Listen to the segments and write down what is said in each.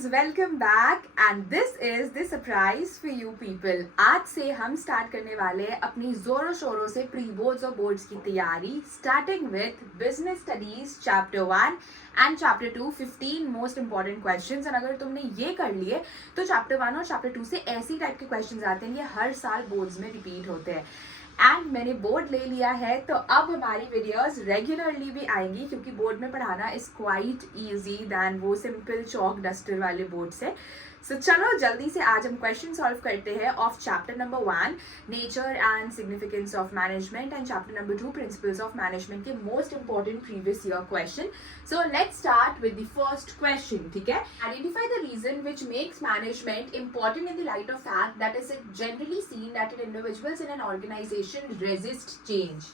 guys, welcome back and this is the surprise for you people. आज से हम start करने वाले हैं अपनी जोरों शोरों से प्री बोर्ड्स और बोर्ड्स की तैयारी, starting with business studies chapter 1 and chapter 2 15 most important questions. और अगर तुमने ये कर लिए तो चैप्टर 1 और चैप्टर 2 से ऐसी टाइप के क्वेश्चंस आते हैं, ये हर साल बोर्ड्स में रिपीट होते हैं। एंड मैंने बोर्ड ले लिया है तो अब हमारी वीडियोस रेगुलरली भी आएंगी, क्योंकि बोर्ड में पढ़ाना इज क्वाइट इजी दैन वो सिंपल चॉक डस्टर वाले बोर्ड से। सो चलो जल्दी से आज हम क्वेश्चन सॉल्व करते हैं of chapter number 1 nature and significance of management and chapter number 2 principles of management के most important previous year question. So let's start with the first question. ठीक है, identify the reason which makes management important in the light of fact that is it generally seen that individuals in an organisation resist change,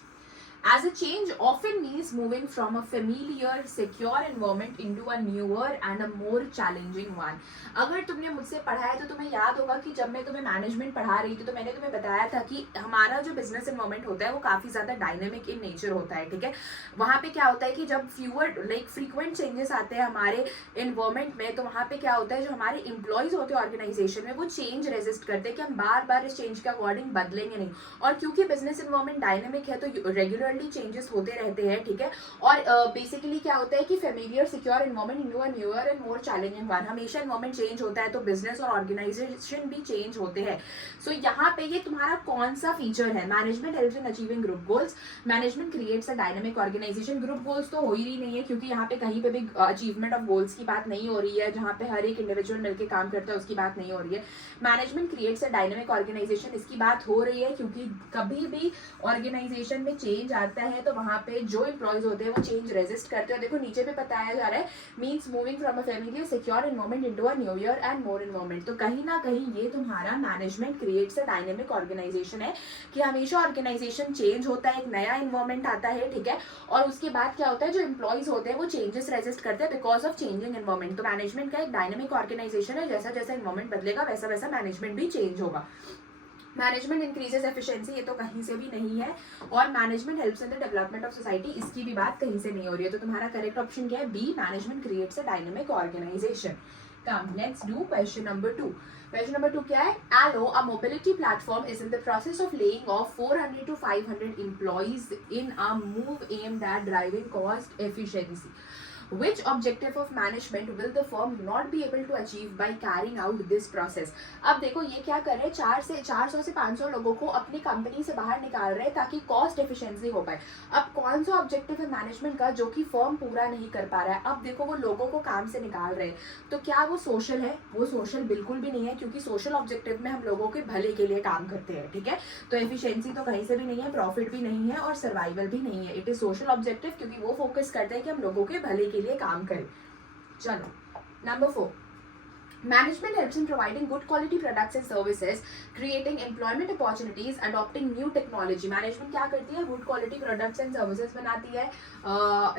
as a change often means moving from a familiar, secure environment into a newer and a more challenging one. अगर तुमने मुझसे पढ़ा है तो तुम्हें याद होगा कि जब मैं तुम्हें मैनेजमेंट पढ़ा रही थी तो मैंने तुम्हें बताया था कि हमारा जो बिजनेस एनवायरनमेंट होता है वो काफ़ी ज़्यादा डायनेमिक इन नेचर होता है। ठीक है, वहाँ पे क्या होता है कि जब फ्रीक्वेंट चेंजेस आते हैं हमारे एनवायरनमेंट में, तो वहाँ पे क्या होता है, जो हमारे एम्प्लॉयज होते हैं ऑर्गेनाइजेशन में वो चेंज रेजिस्ट करते हैं कि हम बार बार इस चेंज के अकॉर्डिंग बदलेंगे नहीं। और क्योंकि बिजनेस एनवायरनमेंट डायनेमिक है तो रेगुलरली चेंजेस होते रहते हैं। ठीक है, और बेसिकली क्या होता है कि familiar secure environment into a newer and more challenging one. हमेशा एनवायरनमेंट चेंज होता है तो बिजनेस और ऑर्गेनाइजेशन भी चेंज होते हैं। सो यहाँ पे ये तुम्हारा कौन सा फीचर है, management helps in achieving group goals, management creates a dynamic organisation. Group goals तो हो ही नहीं है, क्योंकि यहाँ पे कहीं पे भी अचीवमेंट ऑफ गोल्स की बात नहीं हो रही है, जहाँ पे हर एक इंडिविजुअल मिलकर काम करता है उसकी बात नहीं हो रही है। Management creates a dynamic organisation, इसकी बात हो रही है क्योंकि कभी भी ऑर्गेनाइजेशन में चेंज आता है तो वहाँ पे जो एम्प्लॉयज होते हैं वो चेंज रेजिस्ट करते हैं। देखो नीचे पे बताया जा रहा है means moving from a family secure environment into a newer and more environment. तो कहीं ना कहीं ये तुम्हारा management creates a dynamic organisation है कि हमेशा ऑर्गेनाइजेशन चेंज होता है, एक नया एनवायरनमेंट आता है। ठीक है, और उसके बाद क्या होता है, जो एम्प्लॉयज होते हैं वो चेंजेस रेजिस्ट करते हैं बिकॉज ऑफ चेंजिंग एनवायरनमेंट। तो मैनेजमेंट का एक डायनेमिक ऑर्गेनाइजेशन है, जैसा जैसा एनवायरनमेंट बदलेगा वैसा वैसा मैनेजमेंट भी चेंज होगा। मैनेजमेंट इंक्रीजेस एफिशिएंसी, ये तो कहीं से भी नहीं है। और management helps in the development of society, इसकी भी बात कहीं से नहीं हो रही है। तो तुम्हारा करेक्ट ऑप्शन क्या है, B, management creates a dynamic organisation. Come let's do question number 2। Question number 2 क्या है, Ola a mobility platform is in the process of laying off 400 to 500 employees in a move aimed at driving cost efficiency. Which objective of management will the firm not be able to achieve by carrying out this process? अब देखो ये क्या कर रहे हैं, 400 से 500 लोगों को अपनी कंपनी से बाहर निकाल रहे हैं ताकि कॉस्ट एफिशिएंसी हो पाए। अब कौन सा ऑब्जेक्टिव है मैनेजमेंट का जो कि फर्म पूरा नहीं कर पा रहा है। अब देखो वो लोगों को काम से निकाल रहे हैं, तो क्या वो सोशल है? वो सोशल बिल्कुल भी नहीं है, क्योंकि सोशल ऑब्जेक्टिव में हम लोगों के भले के लिए काम करते हैं। ठीक है, तो एफिशिएंसी तो कहीं से भी नहीं है, प्रॉफिट भी नहीं है और सर्वाइवल भी नहीं है। इट इज सोशल ऑब्जेक्टिव, क्योंकि वो फोकस करते हैं कि हम लोगों के भले के लिए काम करें। चलो number 4, management helps in providing good quality products and services, creating employment opportunities, adopting new technology. Management क्या करती है, good quality products and services बनाती है,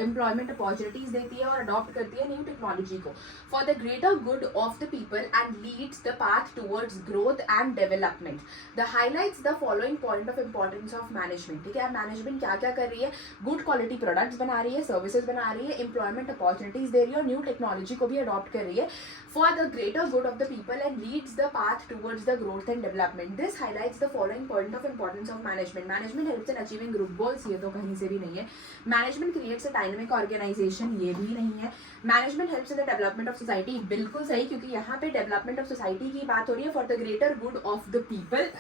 employment opportunities देती है और adopt करती है new technology को for the greater good of the people and leads the path towards growth and development. The highlights the following point of importance of management. ठीक है, मैनेजमेंट क्या क्या कर रही है, good quality products बना रही है, services बना रही है, employment opportunities दे रही है और new technology को भी adopt कर रही है for the greater good of the people and leads the path towards the growth and development. This highlights the following point of importance of management. Management helps in achieving group goals, ये तो कहीं से भी नहीं है। Management creates a dynamic organization, ये भी नहीं है। Management helps in the development of society, बिल्कुल सही, क्योंकि यहाँ पे development of society की बात हो रही है। For the greater good of the people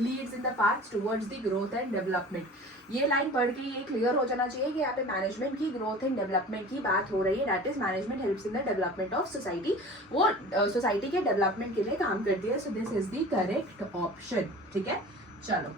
leads in the path towards the growth and development. ये लाइन पढ़ के ये क्लियर हो जाना चाहिए कि यहाँ पे मैनेजमेंट की ग्रोथ एंड डेवलपमेंट की बात हो रही है। That is management helps in the development of society, वो सोसाइटी के डेवलपमेंट के लिए काम करती है। So this is the correct option. ठीक है, चलो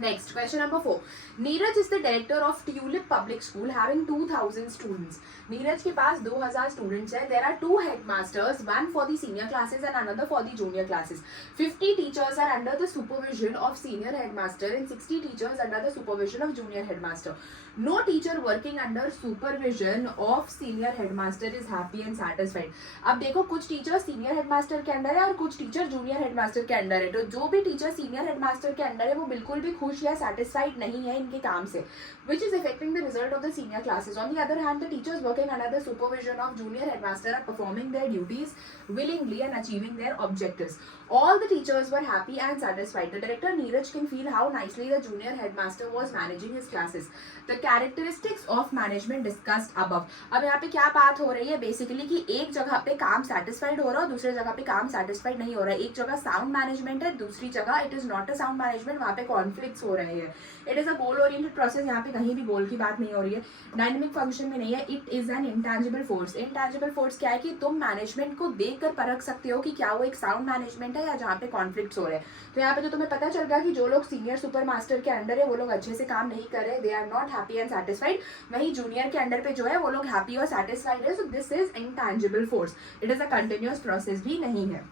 next question number 4। Neeraj is the director of Tulip Public School having 2000 students. Neeraj के पास 2000 स्टूडेंट्स हैं। There are 2 headmasters, one for the senior classes and another for the junior classes. 50 teachers are under the supervision of senior headmaster and 60 teachers under the supervision of junior headmaster. No teacher working under supervision of senior headmaster is happy and satisfied. अब देखो कुछ teacher senior headmaster के under है और कुछ teacher junior headmaster के under है, तो जो भी टीचर सीनियर हेडमास्टर के अंडर है वो बिल्कुल भी खुश या सेटिस्फाइड नहीं है इनके काम से, which is affecting the result of the senior classes. On the other hand, the teachers working under the supervision of junior headmaster are performing their duties willingly and achieving their objectives. All the teachers were happy and satisfied. The director Neeraj can feel how nicely the junior headmaster was managing his classes. The characteristics of management discussed above. अब यहाँ पे क्या बात हो रही है basically कि एक जगह पे काम सेटिस्फाइड हो रहा है, दूसरी जगह पे काम सेटिस्फाइड नहीं हो रहा है। एक जगह साउंड मैनेजमेंट है, दूसरी जगह it is not a sound management, वहाँ पे कॉन्फ्लिक्ट्स हो रहे हैं। It is a goal oriented process, यहाँ पे कहीं भी गोल की बात नहीं हो रही है, डायनेमिक फंक्शन में नहीं है। It is an intangible force. Intangible force क्या है कि तुम मैनेजमेंट को देख कर परख सकते हो कि क्या वो एक साउंड मैनेजमेंट है या जहाँ पे कॉन्फ्लिक्ट्स हो रहे हैं। तो यहाँ पे तो तुम्हें पता चल गया कि जो लोग सीनियर सुपर मास्टर के अंडर है वो लोग अच्छे से काम नहीं कर रहे, they are not happy and satisfied. वहीं जूनियर के अंडर पे जो है वो लोग हैप्पी और सेटिस्फाइड है। So this is intangible force, it is a continuous process भी नहीं है।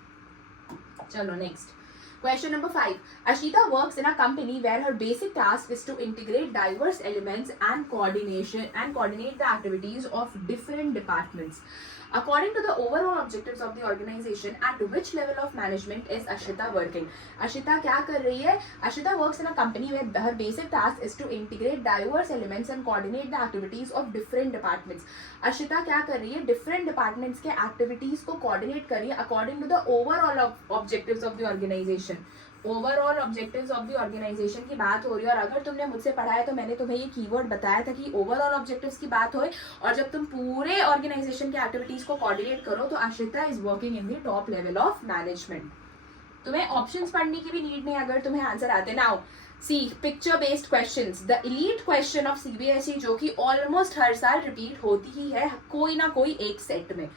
चलो नेक्स्ट question number 5. Ashita works in a company where her basic task is to integrate diverse elements and coordinate the activities of different departments. According to the overall objectives of the organization, at which level of management is Ashita working? Ashita क्या कर रही है? Ashita works in a company where her basic task is to integrate diverse elements and coordinate the activities of different departments. Ashita क्या कर रही है? Different departments के activities को coordinate कर रही है according to the overall objectives of the organization. Overall objectives of the organisation की बात हो रही है, और अगर तुमने मुझसे पढ़ा है तो मैंने तुम्हें ये कीवर्ड बताया था कि ओवरऑल ऑब्जेक्टिव्स की बात हो, और जब तुम पूरे ऑर्गेनाइजेशन के एक्टिविटीज को कोऑर्डिनेट करो तो Ashita is working in the top level of management. तुम्हें ऑप्शंस पढ़ने की भी नीड नहीं अगर तुम्हें आंसर आते ना हो। See picture based questions, the elite question of CBSE जो कि ऑलमोस्ट हर साल रिपीट होती ही है कोई ना कोई एक सेट में।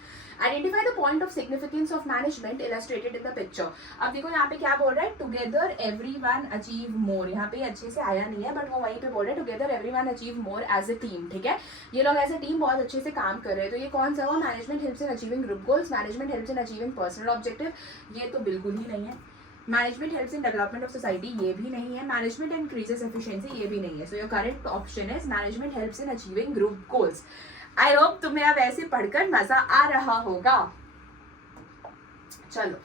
Identify the point of significance of management illustrated in the picture. अब देखो यहाँ पे क्या बोल रहा है, together everyone achieve more। यहाँ पे अच्छे से आया नहीं है बट वो वहीं पे बोल रहा है together everyone achieve more as a team। ठीक है, ये लोग एज ए टीम बहुत अच्छे से काम कर रहे हैं। तो ये कौन सा हुआ? Management helps in achieving group goals, management helps in achieving personal objective, ये तो बिल्कुल ही नहीं है। Management helps in development of society, ये भी नहीं है। मैनेजमेंट इंक्रीजेस एफिशिएंसी, ये भी नहीं है। So your correct option is management helps in achieving group goals. I hope तुम्हें अब ऐसे पढ़कर मजा आ रहा होगा। चलो,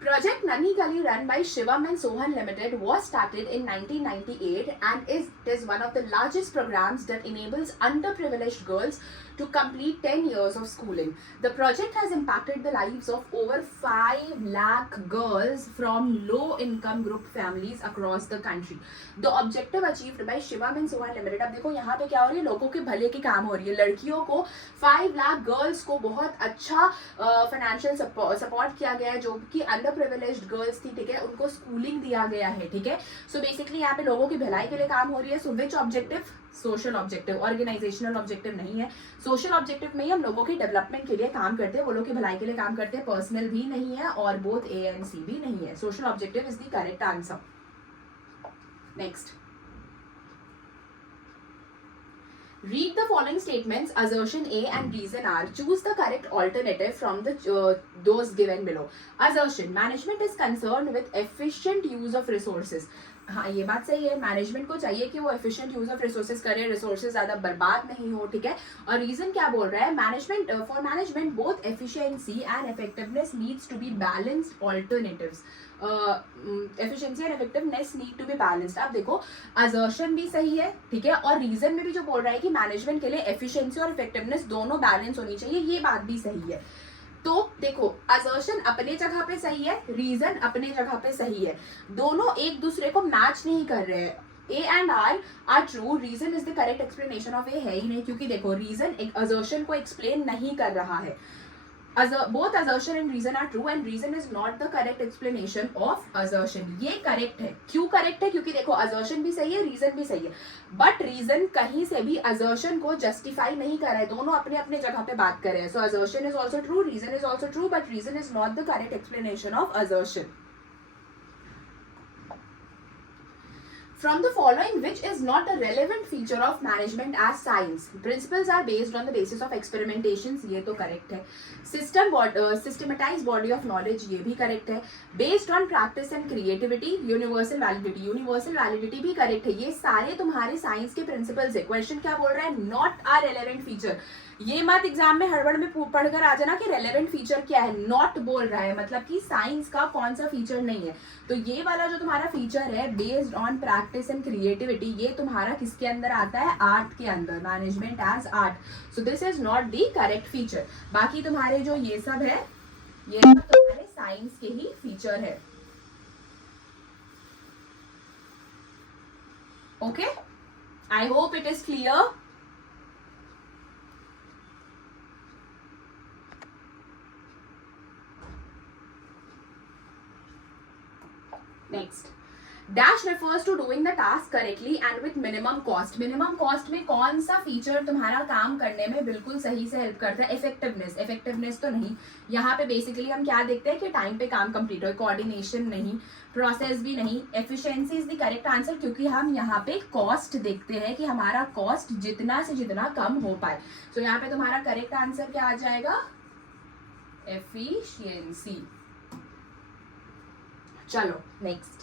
Project Nani Kali run by Shivam and Sohan Limited was started in 1998 and it is one of the largest programs that enables underprivileged girls to complete 10 years of schooling. The project has impacted the lives of over 5 lakh girls from low income group families across the country. The objective achieved by Shivam and Sohan Limited, अब देखो यहाँ पे क्या हो रही है, लोगों के भले के काम हो रही है। लड़कियों को 5 लाख गर्ल्स को बहुत अच्छा फाइनेंशियल सपोर्ट किया गया है, जो कि अंडर प्रिविलेज्ड गर्ल्स थी, ठीक है, उनको स्कूलिंग दिया गया है। ठीक है, सो बेसिकली यहाँ पे लोगों की भलाई के लिए काम हो रही है। So which objective? Social objective, organisational objective नहीं है। सोशल ऑब्जेक्टिव में ही हम लोगों की डेवलपमेंट के लिए काम करते हैं, वो लोग की भलाई के लिए काम करते हैं। पर्सनल भी नहीं है और बोथ ए एंड सी भी नहीं है। Social objective is the correct answer. Next, read the following statements, assertion A and reason R. Choose the correct alternative from the those given below. Assertion: management is concerned with efficient use of resources. हाँ, ये बात सही है, management को चाहिए कि वो efficient use of resources करे, रिसोर्सेज ज्यादा बर्बाद नहीं हो। ठीक है, और रीजन क्या बोल रहा है? Management for management both efficiency and effectiveness needs to be balanced alternatives. Efficiency and effectiveness need to be balanced. अब देखो, असर्शन भी सही है, ठीक है, और रीजन में भी जो बोल रहा है कि मैनेजमेंट के लिए एफिशिएंसी और इफेक्टिवनेस दोनों बैलेंस होनी चाहिए, ये बात भी सही है। तो देखो, असर्शन अपने जगह पे सही है, रीजन अपने जगह पे सही है, दोनों एक दूसरे को मैच नहीं कर रहे हैं। A and R are true, reason is the correct explanation of A है ही नहीं, क्योंकि देखो रीजन एक असर्शन को एक्सप्लेन नहीं कर रहा है। Both assertion and reason are true and reason is not the correct explanation of assertion. ये correct है। क्यों correct है? क्योंकि देखो assertion भी सही है, reason भी सही है, but reason कहीं से भी assertion को justify नहीं कर रहा है, दोनों अपने अपने जगह पे बात कर रहे हैं। So assertion is also true, reason is also true, but reason is not the correct explanation of assertion. From the following, which is not a relevant feature of management as science? Principles are based on the basis of experimentations, ये तो correct है. Systematized body of knowledge, ये भी correct है. Based on practice and creativity, universal validity भी correct है. ये सारे तुम्हारे science के principles है. Question क्या बोल रहा है? Not a relevant feature. ये मत एग्जाम में हड़बड़ में पढ़कर आ जाना कि रेलेवेंट फीचर क्या है. नॉट बोल रहा है मतलब कि साइंस का कौन सा फीचर नहीं है. तो ये वाला जो तुम्हारा फीचर है based on practice and creativity, ये तुम्हारा किसके अंदर आता है? आर्ट के अंदर, management as art. So this is not the correct feature. बाकी तुम्हारे जो ये सब है, ये सब तुम्हारे साइंस के ही फीचर है. Okay, I hope it is clear. Next, dash refers to doing the task correctly and with minimum cost. minimum cost में कौन सा फीचर तुम्हारा काम करने में बिल्कुल सही से हेल्प करता है? इफेक्टिवनेस तो नहीं. यहाँ पे बेसिकली हम क्या देखते हैं कि टाइम पे काम कंप्लीट हो, कोऑर्डिनेशन नहीं, प्रोसेस भी नहीं. Efficiency is the correct answer क्योंकि हम यहाँ पे कॉस्ट देखते हैं कि हमारा कॉस्ट जितना से जितना कम हो पाए. तो यहाँ पे तुम्हारा करेक्ट आंसर क्या आ जाएगा? एफिशिएंसी. चलो नेक्स्ट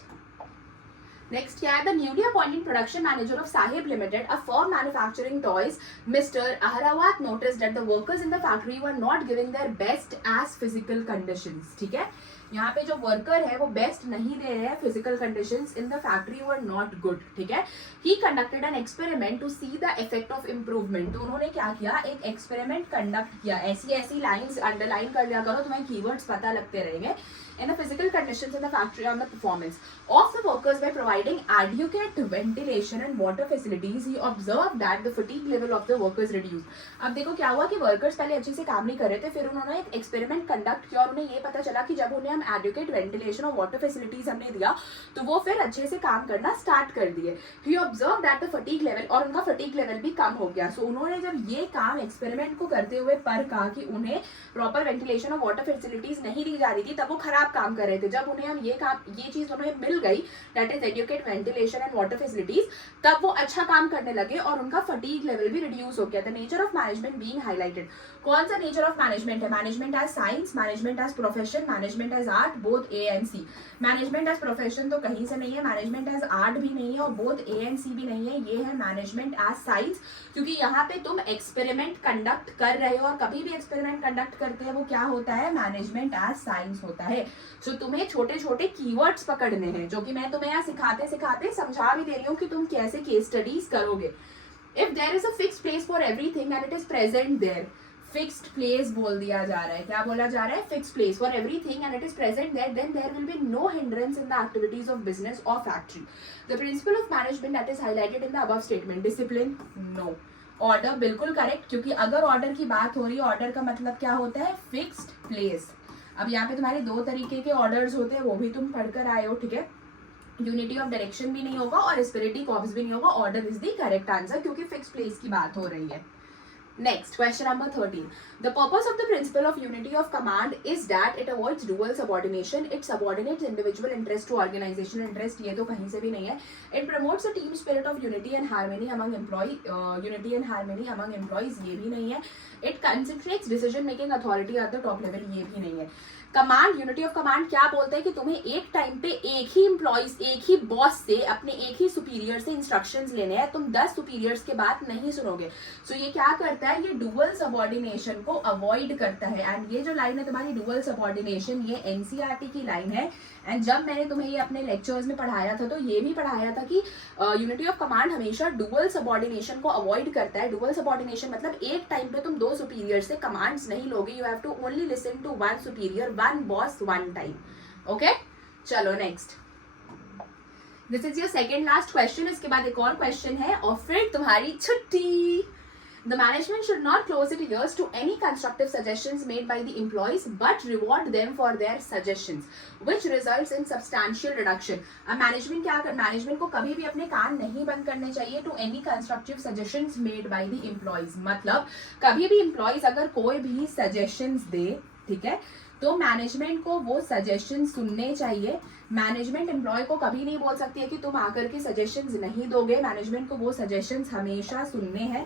क्या है? The newly appointed production manager of Sahib limited, a firm manufacturing toys, mister Ahrawat, notice that the workers in the factory were not giving their best as physical conditions. ठीक है, यहाँ पे जो वर्कर है वो बेस्ट नहीं दे रहे हैं. Physical conditions in the factory were not good. ठीक है, he conducted an experiment to see the effect of improvement. तो उन्होंने क्या किया? एक एक्सपेरिमेंट कंडक्ट किया. ऐसी लाइंस अंडरलाइन कर लिया करो, तुम्हें कीवर्ड्स पता लगते रहेंगे. In the physical conditions in the factory on the performance of the workers by providing adequate ventilation and water facilities, he observed that the fatigue level of the workers reduced. अब देखो क्या हुआ कि workers पहले अच्छे से काम नहीं कर रहे थे, फिर उन्होंने एक एक्सपेरिमेंट कंडक्ट किया और उन्हें ये पता चला कि जब उन्हें हम एडुकेट वेंटिलेशन और वाटर फैसिलिटीज हमने दिया तो वो फिर अच्छे से काम करना स्टार्ट कर दिए. He observe that the fatigue level, और उनका फटीग लेवल भी कम हो गया. सो उन्होंने जब ये काम एक्सपेरिमेंट को करते हुए पर कहा कि उन्हें प्रॉपर वेंटिलेशन और वाटर फैसिलिटीज नहीं दी जा रही थी, तब वो खराब काम कर रहे थे. जब उन्हें हम ये चीज उन्हें मिल गई, that is adequate ventilation and water facilities, तब वो अच्छा काम करने लगे और उनका फटीग लेवल भी रिड्यूस हो गया. The nature of management being highlighted. कौन सा नेचर ऑफ मैनेजमेंट है? Management as science, management as profession, management as art, both A and C. Management as profession तो कहीं से नहीं है, मैनेजमेंट एज आर्ट भी नहीं है और बोथ ए एंड सी भी नहीं है. ये है मैनेजमेंट एज साइंस, क्योंकि यहाँ पे तुम एक्सपेरिमेंट कंडक्ट कर रहे हो और कभी भी एक्सपेरिमेंट कंडक्ट करते हैं वो क्या होता है? मैनेजमेंट एज साइंस होता है. सो तुम्हें छोटे छोटे कीवर्ड्स पकड़ने हैं जो कि मैं तुम्हें यहाँ सिखाते सिखाते समझा भी दे रही हूँ कि तुम कैसे केस स्टडीज करोगे. If there is a fixed place for everything and it is present there, fixed place बोल दिया जा रहा है. क्या बोला जा रहा है? Fixed place for everything and it is present there, then there will be no hindrance in the activities of business और factory. The principle of management that is highlighted in the above statement. Discipline, no. Order, बिल्कुल correct, क्योंकि अगर order की बात हो रही है, order का मतलब क्या होता है? Fixed place. अब यहाँ पे तुम्हारे दो तरीके के ऑर्डर्स होते हैं, वो भी तुम पढ़कर आए हो. ठीक है, यूनिटी ऑफ डायरेक्शन भी नहीं होगा और स्पिरिटी कॉर्प्स भी नहीं होगा. Order is the correct answer क्योंकि फिक्स प्लेस की बात हो रही है. Next, question number 13. The purpose of the principle of unity of command is that it avoids dual subordination. It subordinates individual interest to organizational interest. ये तो कहीं से भी नहीं है. It promotes a team spirit of unity and harmony among employees. ये भी नहीं है. It concentrates decision making authority at the top level. ये भी नहीं है. कमांड, यूनिटी ऑफ कमांड क्या बोलते हैं कि तुम्हें एक टाइम पे एक ही एम्प्लॉइज, एक ही बॉस से, अपने एक ही सुपीरियर से इंस्ट्रक्शंस लेने हैं. तुम 10 सुपीरियर्स के बात नहीं सुनोगे. सो ये क्या करता है? ये डुअल सबऑर्डिनेशन को अवॉइड करता है. एंड ये जो लाइन है तुम्हारी डुअल सबऑर्डिनेशन, ये एनसीईआरटी की लाइन है. एंड जब मैंने तुम्हें ये अपने लेक्चर्स में पढ़ाया था तो ये भी पढ़ाया था कि यूनिटी ऑफ कमांड हमेशा डुअल सबऑर्डिनेशन को अवॉइड करता है. डुअल सबऑर्डिनेशन मतलब एक टाइम पे तुम 2 सुपीरियर से कमांड्स नहीं लोगे. You have to only listen to 1 superior, 1 boss, 1 time. Okay, चलो next. This is your second last question. इसके बाद एक और क्वेश्चन है और फिर तुम्हारी छुट्टी. The management should not close its ears to any constructive suggestions made by the employees, but reward them for their suggestions, which results in substantial reduction. अब मैनेजमेंट क्या कर, मैनेजमेंट को कभी भी अपने कान नहीं बंद करने चाहिए to any constructive suggestions made by the employees. मतलब कभी भी employees अगर कोई भी suggestions दे ठीक है। तो मैनेजमेंट को वो सजेशन सुनने चाहिए। मैनेजमेंट एम्प्लॉय को कभी नहीं बोल सकती है कि तुम आकर के सजेशंस नहीं दोगे, मैनेजमेंट को वो सजेशंस हमेशा सुनने हैं।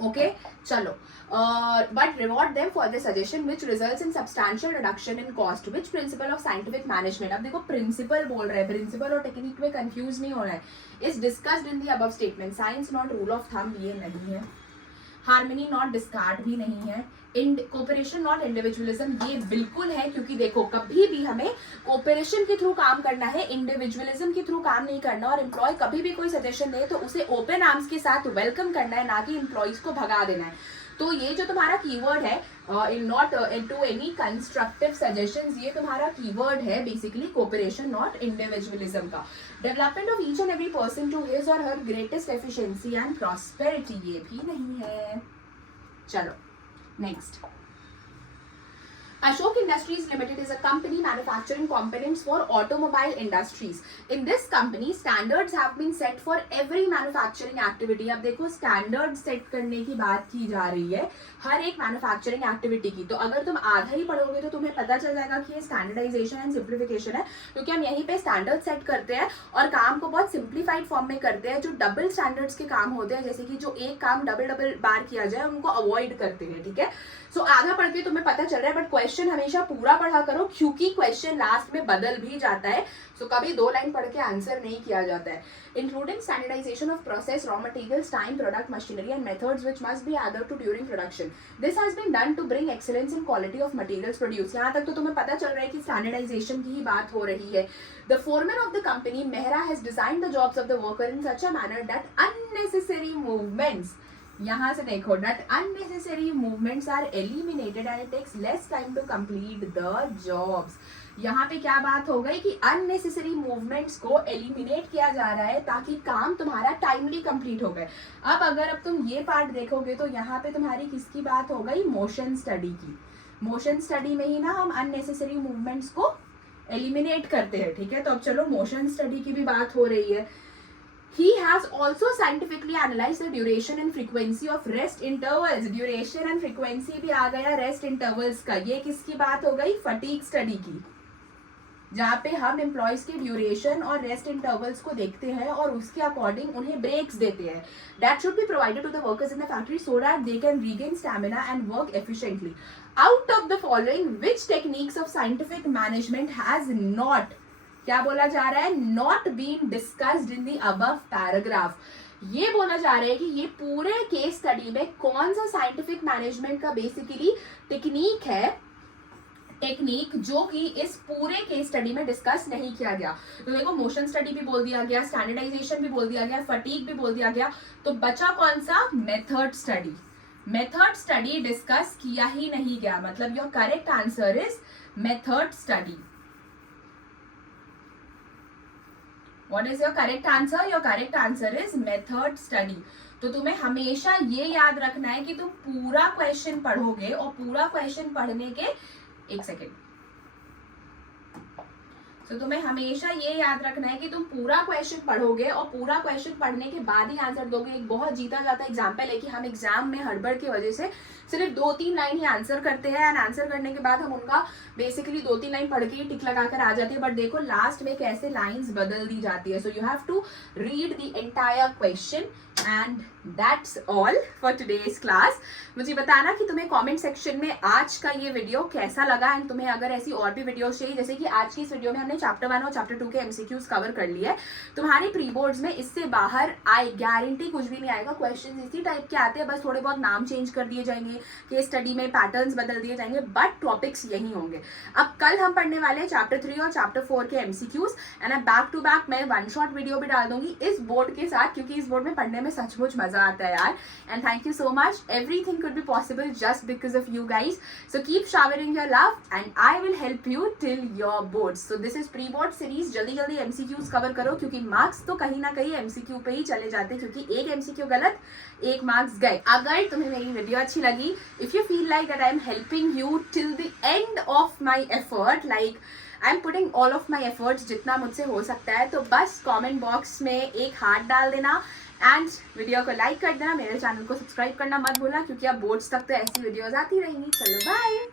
ओके चलो, but reward them for the suggestion which results in substantial reduction in cost, which principle of scientific management, अब देखो प्रिंसिपल बोल रहे हैं, प्रिंसिपल और टेक्निक में कंफ्यूज नहीं होना है, is discussed in the above statement. Science not rule of thumb ये नहीं है, हार्मनी नॉट डिस्कार्ड भी नहीं है, कोऑपरेशन नॉट इंडिविजुअलिज्म ये बिल्कुल है, क्योंकि देखो कभी भी हमें कोऑपरेशन के थ्रू काम करना है, इंडिविजुअलिज्म के थ्रू काम नहीं करना। और एम्प्लॉय कभी भी कोई सजेशन दे तो उसे ओपन आर्म्स के साथ वेलकम करना है, ना कि एम्प्लॉयज को भगा देना है। तो ये जो तुम्हारा कीवर्ड है in not into any constructive suggestions, ये तुम्हारा कीवर्ड है बेसिकली कोऑपरेशन नॉट इंडिविजुअलिज्म का। Development of each and every person to his or her greatest efficiency and prosperity ये भी नहीं है। चलो नेक्स्ट, Ashok Industries Limited is a company manufacturing components for automobile industries. In this company, standards have been set for every manufacturing activity. अब देखो standard set करने की बात की जा रही है हर एक मैन्युफैक्चरिंग एक्टिविटी की। तो अगर तुम आधा ही पढ़ोगे तो तुम्हें पता चल जाएगा कि ये स्टैंडर्डाइजेशन एंड सिंप्लीफिकेशन है, क्योंकि हम यहीं पे स्टैंडर्ड सेट करते हैं और काम को बहुत सिंप्लीफाइड फॉर्म में करते हैं। जो डबल स्टैंडर्ड्स के काम होते हैं, जैसे कि जो एक काम डबल बार किया जाए, उनको अवॉइड करते हैं, ठीक है। सो आधा पढ़ के तुम्हें पता चल रहा है, बट क्वेश्चन हमेशा पूरा पढ़ा करो, क्योंकि क्वेश्चन लास्ट में बदल भी जाता है। सो कभी 2 लाइन पढ़ के आंसर नहीं किया जाता है। Including standardisation of process, raw materials, time, product, machinery and methods which must be adhered to during production. This has been done to bring excellence in quality of materials produce. यहाँ तक तो तुम्हें पता चल रहा है कि स्टैंडर्डाइजेशन की ही बात हो रही है। The foreman of the company Mehra has designed the jobs of the worker in such a manner that unnecessary movements, यहाँ से देखो, that unnecessary movements are eliminated and it takes less time to complete the jobs। यहाँ पे क्या बात हो गई कि unnecessary movements को eliminate किया जा रहा है ताकि काम तुम्हारा टाइमली कंप्लीट हो गए। अब तुम ये पार्ट देखोगे तो यहाँ पे तुम्हारी किसकी बात हो गई, मोशन स्टडी की। मोशन स्टडी में ही ना हम unnecessary movements को एलिमिनेट करते हैं, ठीक है। तो अब चलो मोशन स्टडी की भी बात हो रही है। He has also scientifically analyzed the duration and frequency of rest intervals। Duration and frequency भी आ गया rest intervals का। ये किसकी बात हो गई, फटीग स्टडी की, जहाँ पे हम एम्प्लॉयज के ड्यूरेशन और रेस्ट इंटरवल्स को देखते हैं और उसके अकॉर्डिंग उन्हें ब्रेक्स देते हैं। That should be provided to the workers in the factory so that they can regain stamina and work efficiently. Out of the following which techniques of scientific management has not, क्या बोला जा रहा है, not been discussed in the above paragraph. ये बोला जा रहा है कि ये पूरे केस स्टडी में कौन सा साइंटिफिक मैनेजमेंट का बेसिकली टेक्निक है, टेक्निक जो कि इस पूरे केस स्टडी में डिस्कस नहीं किया गया। तो देखो मोशन स्टडी भी बोल दिया गया, स्टैंडर्डाइजेशन भी बोल दिया गया, फटीग भी बोल दिया गया, तो बचा कौन सा, method study. Method study discuss किया ही नहीं गया, मतलब your correct answer is method study. What is your correct answer? Your correct answer is method study। तो तुम्हें हमेशा ये याद रखना है कि तुम पूरा क्वेश्चन पढ़ोगे और पूरा क्वेश्चन पढ़ने के, एक सेकेंड, तो तुम्हें हमेशा ये याद रखना है कि तुम पूरा क्वेश्चन पढ़ोगे और पूरा क्वेश्चन पढ़ने के बाद ही आंसर दोगे। एक बहुत जीता जाता एग्जाम्पल है कि हम एग्जाम में हड़बड़ की वजह से सिर्फ 2-3 लाइन ही आंसर करते हैं, एंड आंसर करने के बाद हम उनका बेसिकली 2-3 लाइन पढ़ के ही टिक लगाकर आ जाते हैं, बट देखो लास्ट में कैसे लाइंस बदल दी जाती है। So you have to read the entire question and that's all for today's class. मुझे बताना कि तुम्हें कमेंट सेक्शन में आज का ये वीडियो कैसा लगा, एंड तुम्हें अगर ऐसी और भी वीडियोस चाहिए, जैसे कि आज की इस वीडियो में हमने चैप्टर 1 और चैप्टर 2 के एमसीक्यूज कवर कर लिए। तुम्हारे प्री बोर्ड्स में इससे बाहर आई गारंटी कुछ भी नहीं आएगा, क्वेश्चन इसी टाइप के आते हैं, बस थोड़े बहुत नाम चेंज कर दिए जाएंगे, केस स्टडी में पैटर्न्स बदल दिए जाएंगे, बट टॉपिक्स यही होंगे। अब कल हम पढ़ने वाले हैं चैप्टर 3 और चैप्टर 4 के MCQs, and back to back मैं 1 शॉट वीडियो भी डाल दूंगी इस बोर्ड के साथ, क्योंकि इस बोर्ड में पढ़ने में सचमुच मजा आता है यार। And thank you so much, everything could be possible just because of you guys. So keep showering your love and I will help you till your boards. So this is pre board series. जल्दी जल्दी MCQs cover करो, क्योंकि marks तो कहीं ना कहीं MCQ पे ही चले जाते हैं, क्योंकि एक एमसीक्यू गलत 1 मार्क्स गए। अगर तुम्हें मेरी वीडियो अच्छी लगी, if you feel like that I am helping you till the end of my effort, like I am putting all of my efforts जितना मुझसे हो सकता है, तो बस कमेंट बॉक्स में एक हाथ डाल देना एंड वीडियो को लाइक कर देना। मेरे चैनल को सब्सक्राइब करना मत भूलना, क्योंकि अब बोर्ड्स तक तो ऐसी वीडियोस आती रहेंगी। चलो बाय।